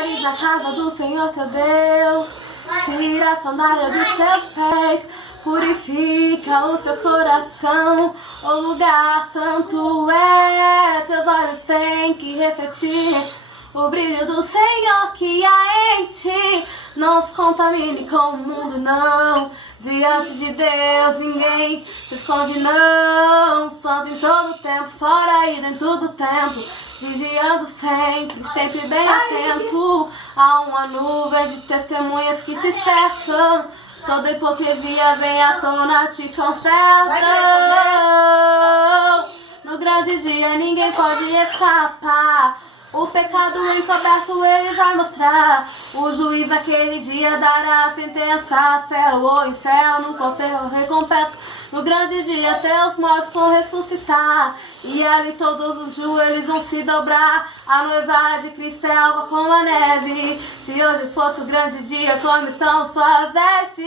entrares na casa do Senhor teu Deus, tira a sandália dos teus pés, purifica o seu coração, o lugar santo é, teus olhos têm que refletir o brilho do Senhor que há em ti. Não se contamine com o mundo, não. Diante de Deus ninguém se esconde, não. Santo em todo tempo, fora e dentro do templo, vigiando sempre, sempre bem atento. Há uma nuvem de testemunhas que te cercam. Toda hipocrisia vem à tona, te consertam. No grande dia ninguém pode escapar. O pecado encoberto ele vai mostrar. O juiz aquele dia dará a sentença. Céu ou inferno, qual terra recompensa. No grande dia teus mortos vão ressuscitar, e ali todos os joelhos vão se dobrar. A noiva de Cristo é alva como a neve. Se hoje fosse o grande dia, como estão suas vestes?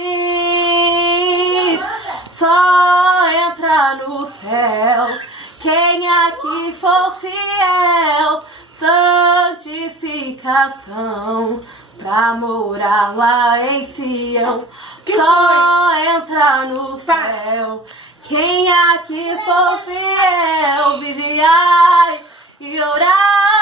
Só entra no céu quem aqui for fiel. Santificação pra morar lá em Sião. Só entra no céu quem aqui for fiel. Vigiai e orai.